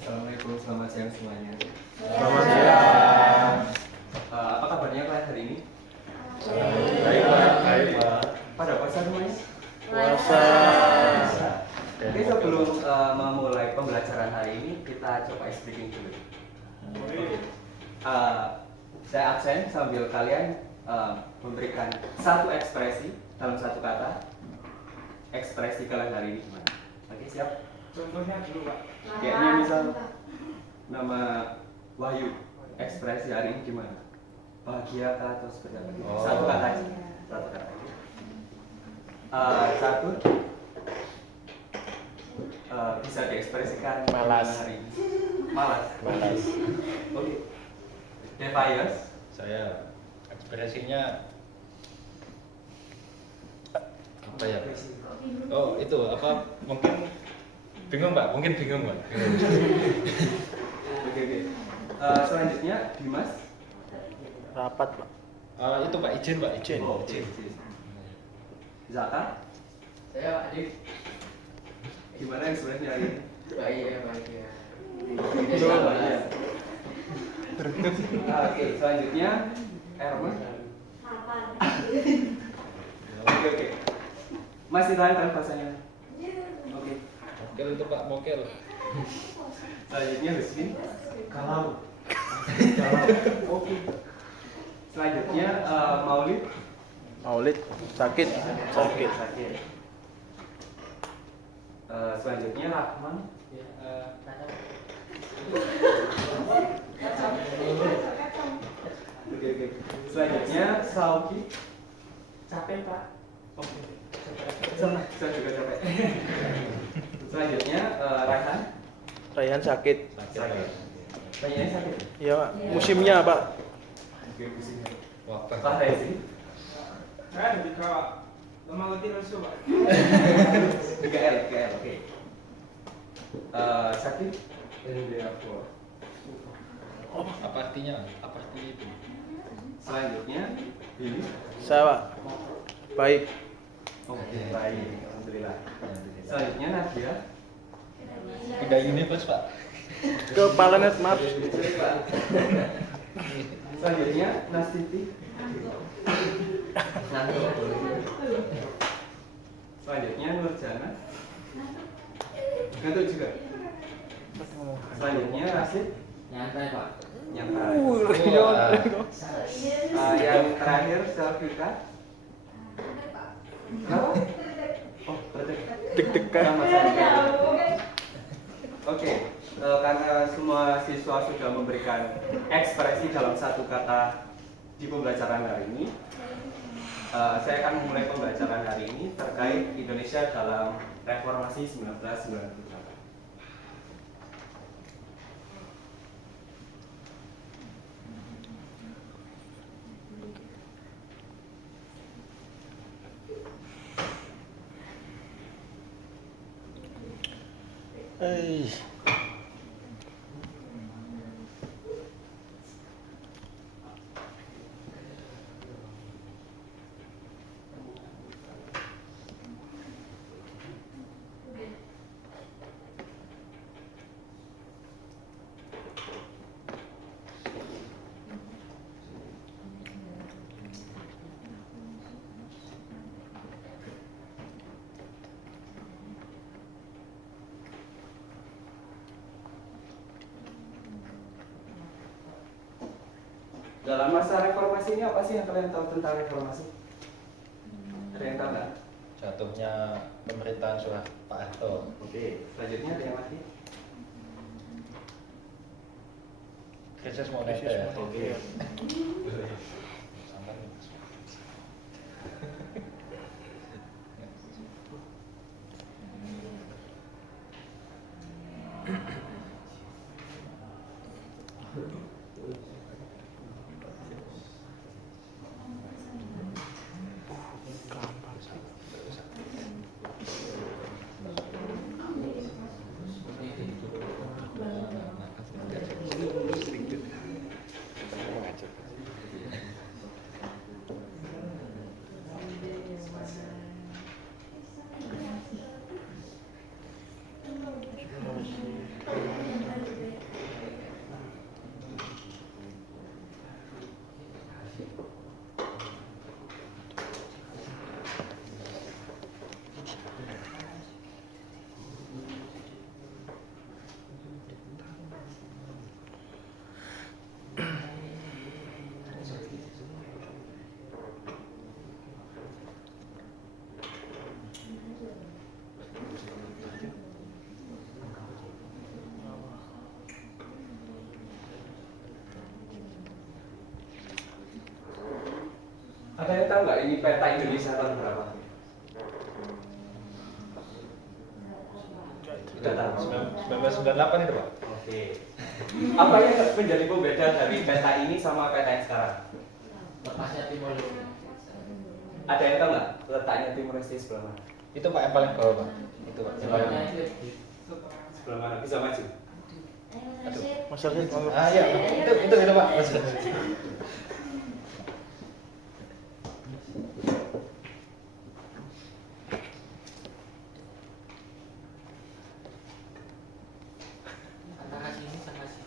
Assalamualaikum, selamat siang semuanya. Selamat siang. Apa kabarnya kalian hari ini? Baik Pak. Baik Pak. Pada puasa semuanya? Puasa. Oke, sebelum memulai pembelajaran hari ini, kita coba speaking dulu. Saya absen sambil kalian memberikan satu ekspresi dalam satu kata. Ekspresi kalian hari ini gimana? Oke, siap? Contohnya dulu Pak. Kayaknya misal nama Wahyu, ekspresi hari ini gimana? Bahagia kah atau seperti apa? Oh. Satu kata aja. Satu kata aja. Satu bisa diekspresikan Malas. hari ini. Malas. Malas. Oke. Devious. Saya ekspresinya apa ya? Oh itu apa? Mungkin bingung Pak. Mungkin bingung Pak. Oke. Selanjutnya Dimas. Rapat Pak. Itu Pak izin Pak izin. Oh, izin. Zaka. Saya Pak Dik. Gimana ekspresinya hari ini? Baik ya, baik ya. Oke, selanjutnya Erma. Oke. Masih tahan kan bahasanya? Oke. Mokel itu Pak mokel. Selanjutnya Husni. Kalau. Oke. Selanjutnya Maulid. Maulid sakit. Selanjutnya Rahman. Oke. Selanjutnya Sauki. Capek Pak. Oke. Saya juga capek. Selanjutnya Raihan. Rayhan sakit. Sakit. Raihan sakit. Iya Pak. Musimnya Pak. Oke, pusing. Wah Pak Pak. Rezi. Saya lebih ke lemah letih lesu Pak. 3L, oke. Sakit. Apa artinya? Apa artinya itu? Selanjutnya Billy. Saya Pak. Baik. Oke, baik. Alhamdulillah. Selanjutnya Nadia. Pindah univers Pak. Ke Palanet maaf. Selanjutnya Nastiti. Ngantuk. Selanjutnya Nurjana. Ngantuk juga. Selanjutnya Rasid. Nyantai Pak. Nyantai. Wah. Yang terakhir Selvika. Kenapa? Oh, berdek. Deg-degan. Sama-sama. Oke, karena semua siswa sudah memberikan ekspresi dalam satu kata di pembelajaran hari ini, saya akan memulai pembelajaran hari ini terkait Indonesia dalam Reformasi 1998. Dalam masa reformasi ini apa sih yang kalian tahu tentang reformasi? Ada yang tahu nggak? Jatuhnya pemerintahan Pak Harto. Oke, selanjutnya ada yang lagi? Krisis moneter. Oke. Ada yang tahu nggak ini peta Indonesia tahun berapa? Tidak tahu. 1998 itu Pak. Oke. Apa yang menjadi pembeda dari peta ini sama peta yang sekarang? Lepasnya Timor Leste. Ada yang tahu nggak letaknya Timor Leste sebelah mana? Itu Pak yang paling bawah Pak. Itu Pak. Sebabnya itu Sebelah mana? Bisa maju? Mas Arsyad, Ah iya, itu Pak. antara sini sama sini.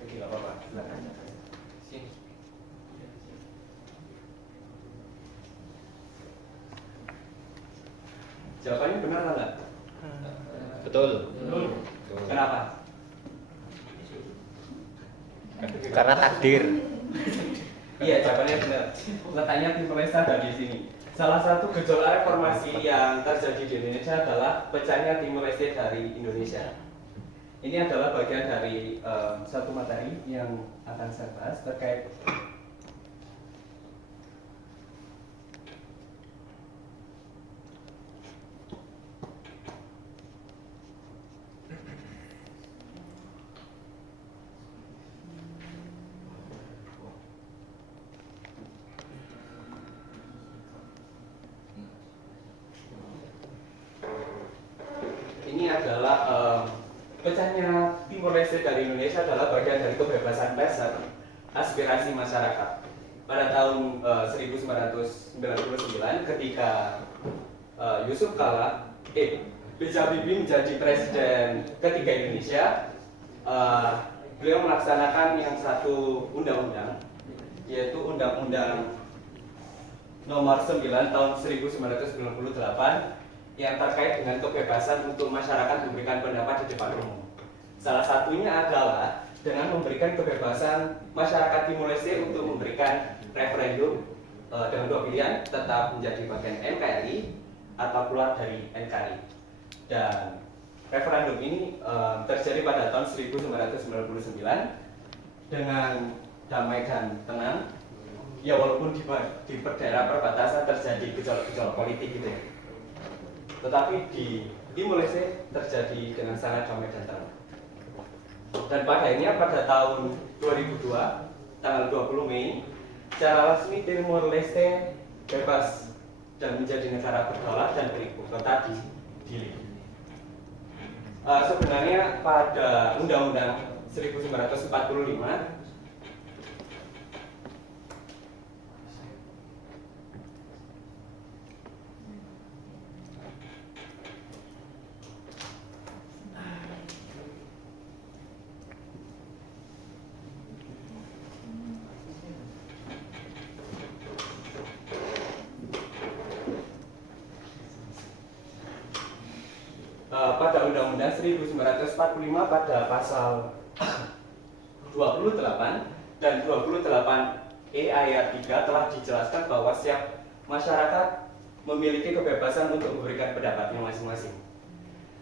Oke, nggak apa-apa. Silakan. Sini. Jawabannya benar nggak? Betul. Kenapa? Karena takdir. Iya, jawabannya benar. Letaknya Timor Leste ada di sini. Salah satu gejolak reformasi yang terjadi di Indonesia adalah pecahnya Timor Leste dari Indonesia. Ini adalah bagian dari satu materi yang akan saya bahas terkait ini adalah pecahnya Timor Leste dari Indonesia adalah bagian dari kebebasan pers dan aspirasi masyarakat. Pada tahun 1999 ketika Yusuf Kala, B.J. Habibie menjadi presiden ketiga Indonesia, beliau melaksanakan yang satu undang-undang, yaitu Undang-Undang Nomor 9 Tahun 1998 yang terkait dengan kebebasan untuk masyarakat memberikan pendapat di depan umum. Salah satunya adalah dengan memberikan kebebasan masyarakat Timor Leste untuk memberikan referendum dengan dua pilihan, tetap menjadi bagian NKRI atau keluar dari NKRI. Dan referendum ini terjadi pada tahun 1999 dengan damai dan tenang. Ya walaupun di daerah perbatasan terjadi gejolak-gejolak politik gitu ya. Tetapi di Timor Leste terjadi dengan sangat damai dan tenang. Dan pada akhirnya pada tahun 2002 tanggal 20 Mei secara resmi Timor Leste bebas dan menjadi negara berdaulat dan beribu kota di Dili. Sebenarnya pada Undang-Undang 1945 pada Undang-Undang 1945 pada pasal 28 dan 28E ayat 3 telah dijelaskan bahwa setiap masyarakat memiliki kebebasan untuk memberikan pendapatnya masing-masing.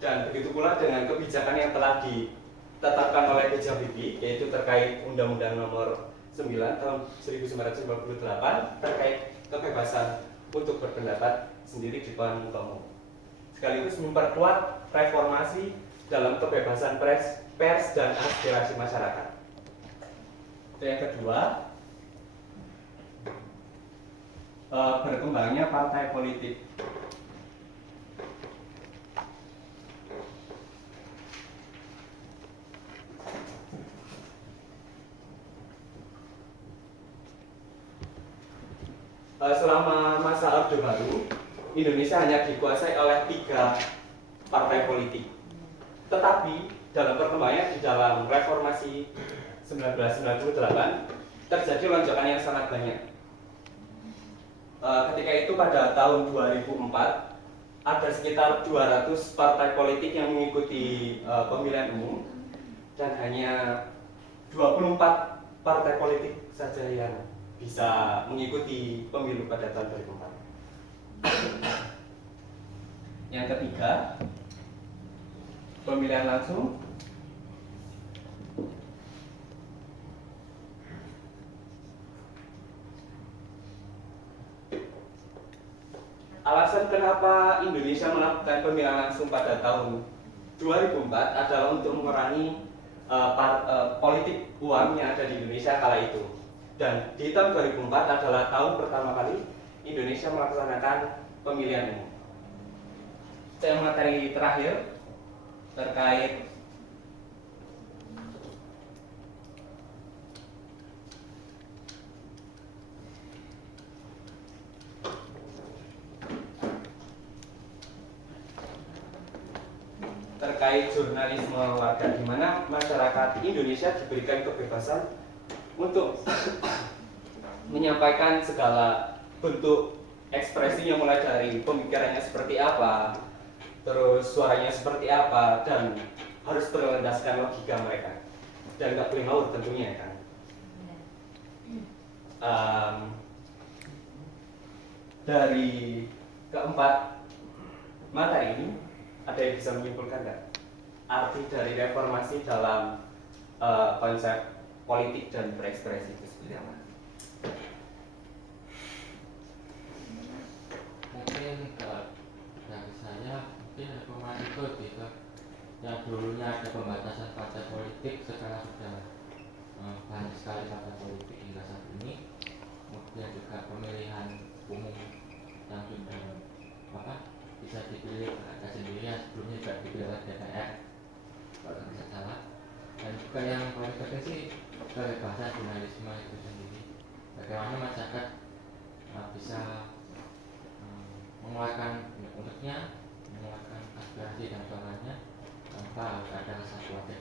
Dan begitu pula dengan kebijakan yang telah ditetapkan oleh B.J. Habibie, yaitu terkait Undang-Undang Nomor 9 Tahun 1998 terkait kebebasan untuk berpendapat sendiri di depan umum. Sekaligus memperkuat reformasi dalam kebebasan pers dan aspirasi masyarakat. Yang kedua, berkembangnya partai politik. Selama masa Orde Baru, Indonesia hanya dikuasai oleh 3 partai politik. Tetapi dalam perkembangannya di dalam reformasi 1998 terjadi lonjakan yang sangat banyak. Ketika itu pada tahun 2004 ada sekitar 200 partai politik yang mengikuti pemilihan umum dan hanya 24 partai politik saja yang bisa mengikuti pemilu pada tahun 2004. Yang ketiga, pemilihan langsung. alasan kenapa Indonesia melakukan pemilihan langsung pada tahun 2004 adalah untuk mengurangi politik uang yang ada di Indonesia kala itu. Dan di tahun 2004 adalah tahun pertama kali Indonesia melaksanakan pemilihan umum. Yang materi terakhir terkait jurnalisme warga, di mana masyarakat Indonesia diberikan kebebasan untuk menyampaikan segala bentuk ekspresinya, mulai dari pemikirannya seperti apa, terus suaranya seperti apa, dan harus berlandaskan logika mereka dan nggak boleh ngawur tentunya kan. Dari keempat materi ini ada yang bisa menyimpulkan nggak arti dari reformasi dalam konsep politik dan berekspresi itu seperti apa? Mungkin dari saya mungkin reformasi itu lebih ke yang dulunya ada pembatasan partai politik, sekarang sudah banyak sekali partai politik hingga saat ini. Kemudian juga pemilihan umum yang sudah bisa dipilih rakyat sendiri, yang sebelumnya juga dipilih oleh DPR kalau tidak salah. Dan juga yang paling penting sih kebebasan jurnalisme itu sendiri, bagaimana masyarakat bisa mengeluarkan untuknya, mengeluarkan aspirasi dan suaranya tanpa harus ada rasa khawatir.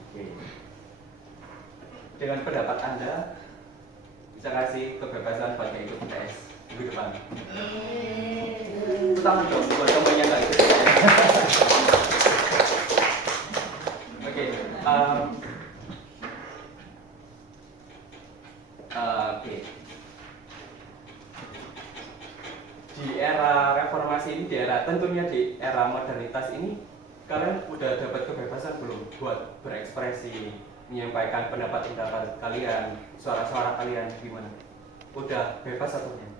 Oke. Dengan pendapat Anda bisa kasih kebebasan bagi ikut tes minggu depan. Tangan dong buat temannya nggak ikut tes. Oke. Oke. Di era reformasi ini, tentunya di era modernitas ini, kalian udah dapat kebebasan belum buat berekspresi, menyampaikan pendapat kalian, suara-suara kalian gimana? Udah bebas atau belum?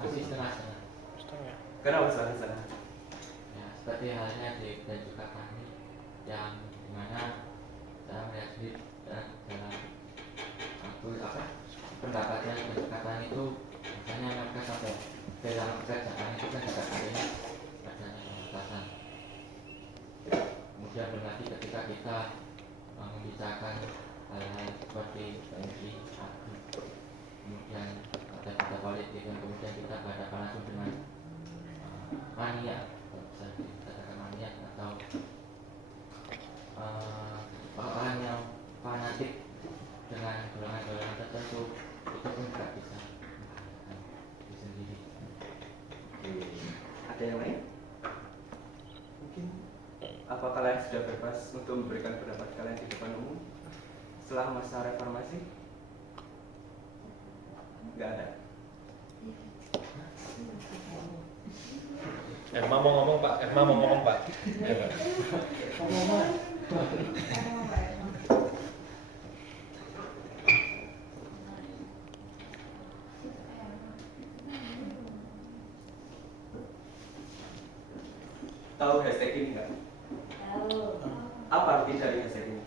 Masih setengah-setengah. Kenapa setengah-setengah? Ya, seperti halnya di dan juga kami yang dimana saya melihat sendiri dalam pendapatnya dan perkataan itu, misalnya mereka sampai dalam pekerjaan itu kan tidak adanya pembatasan. Kemudian belum lagi ketika kita membicarakan hal-hal seperti PNI, kemudian partai-partai politik, dan kemudian kita berhadapan langsung dengan mania, bisa dikatakan mania, atau orang yang fanatik dengan golongan-golongan tertentu, itu pun tidak bisa itu sendiri. Ada yang lain? Mungkin apa kalian sudah bebas untuk memberikan pendapat kalian di depan umum setelah masa reformasi? Nggak ada. Erma mau ngomong Pak, Tahu hashtag ini nggak? Tahu. Apa arti dari hashtag ini?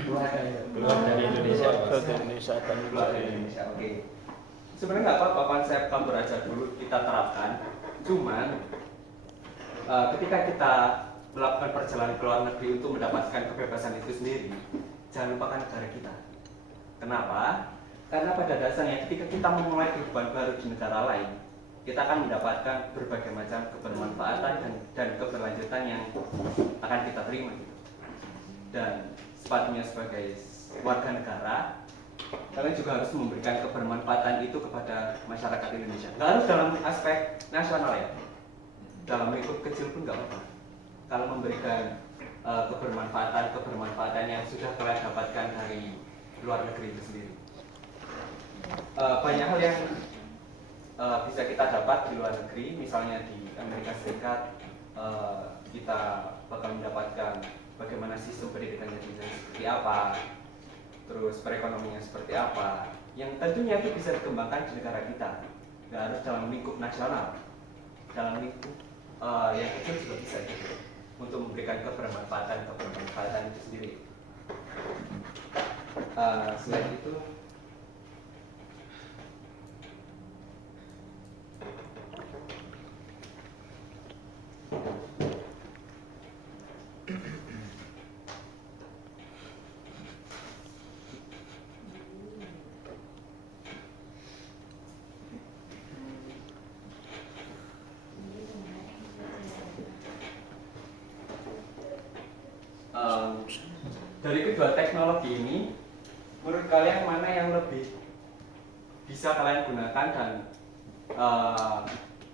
keluar dari Indonesia. Keluar dari Indonesia, oke. Sebenarnya nggak apa-apa konsep kabur aja dulu kita terapkan. Cuman ketika kita melakukan perjalanan ke luar negeri untuk mendapatkan kebebasan itu sendiri, jangan lupakan negara kita. Kenapa? Karena pada dasarnya ketika kita memulai kehidupan baru di negara lain, kita akan mendapatkan berbagai macam kebermanfaatan dan keberlanjutan yang akan kita terima. Dan sepatutnya sebagai warga negara, kalian juga harus memberikan kebermanfaatan itu kepada masyarakat Indonesia. Nggak harus dalam aspek nasional ya, dalam lingkup kecil pun nggak apa-apa. Kalau memberikan kebermanfaatan yang sudah kalian dapatkan dari luar negeri itu sendiri. Banyak hal yang bisa kita dapat di luar negeri, misalnya di Amerika Serikat, kita bakal mendapatkan bagaimana sistem pendidikannya seperti apa. terus perekonomiannya seperti apa, yang tentunya itu bisa dikembangkan di negara kita, nggak harus dalam lingkup nasional, dalam lingkup yang kecil juga bisa gitu, untuk memberikan kebermanfaatan itu sendiri. Selain itu, dari kedua teknologi ini, menurut kalian mana yang lebih bisa kalian gunakan dan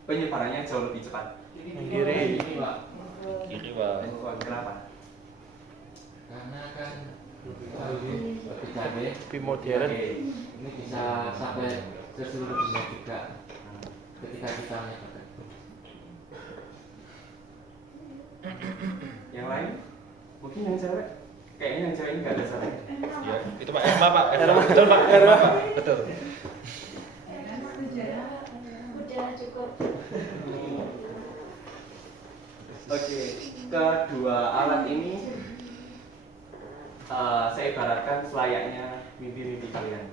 penyebarannya jauh lebih cepat? Kiri. Ini Pak, Kiri Pak. Kenapa? karena kan lebih canggih. Lebih modern. Oke. Ini bisa sampai ke seluruh dunia juga ketika kita menyebarkan. Yang lain? Mungkin yang cewek? Kayaknya yang cewek ini nggak ada salah. Ya, itu Pak Erma Pak. Betul Pak. Erma Pak. Betul. Udah cukup. Oke, kedua alat ini saya ibaratkan selayaknya mimpi-mimpi kalian.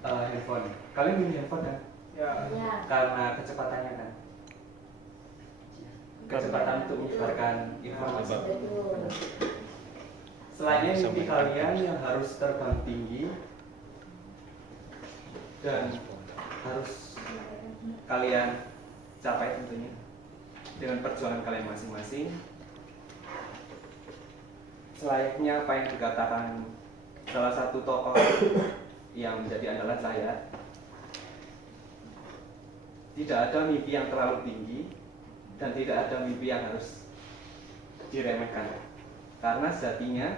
Handphone. Kalian punya handphone kan? Ya. Ya. Karena kecepatannya kan? Kecepatan untuk menyebarkan informasi. Betul. Selainnya mimpi kalian yang harus terbang tinggi dan harus kalian capai tentunya dengan perjuangan kalian masing-masing. Selayaknya apa yang dikatakan salah satu tokoh yang menjadi andalan saya, tidak ada mimpi yang terlalu tinggi dan tidak ada mimpi yang harus diremehkan, karena sejatinya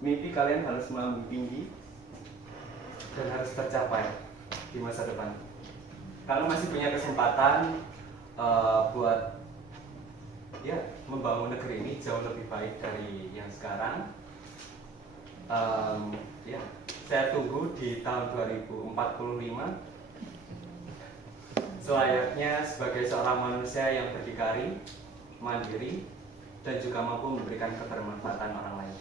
mimpi kalian harus melambung tinggi dan harus tercapai di masa depan. Kalian masih punya kesempatan buat ya membangun negeri ini jauh lebih baik dari yang sekarang. Ya, saya tunggu di tahun 2045 selayaknya sebagai seorang manusia yang berdikari, mandiri, dan juga mampu memberikan kebermanfaatan orang lain.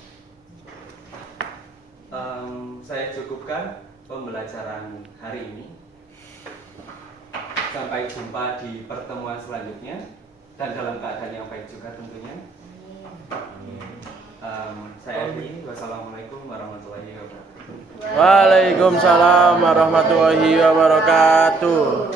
Saya cukupkan pembelajaran hari ini. Sampai jumpa di pertemuan selanjutnya dan dalam keadaan yang baik juga tentunya. Saya akhiri. Wassalamualaikum warahmatullahi wabarakatuh. Waalaikumsalam warahmatullahi wabarakatuh.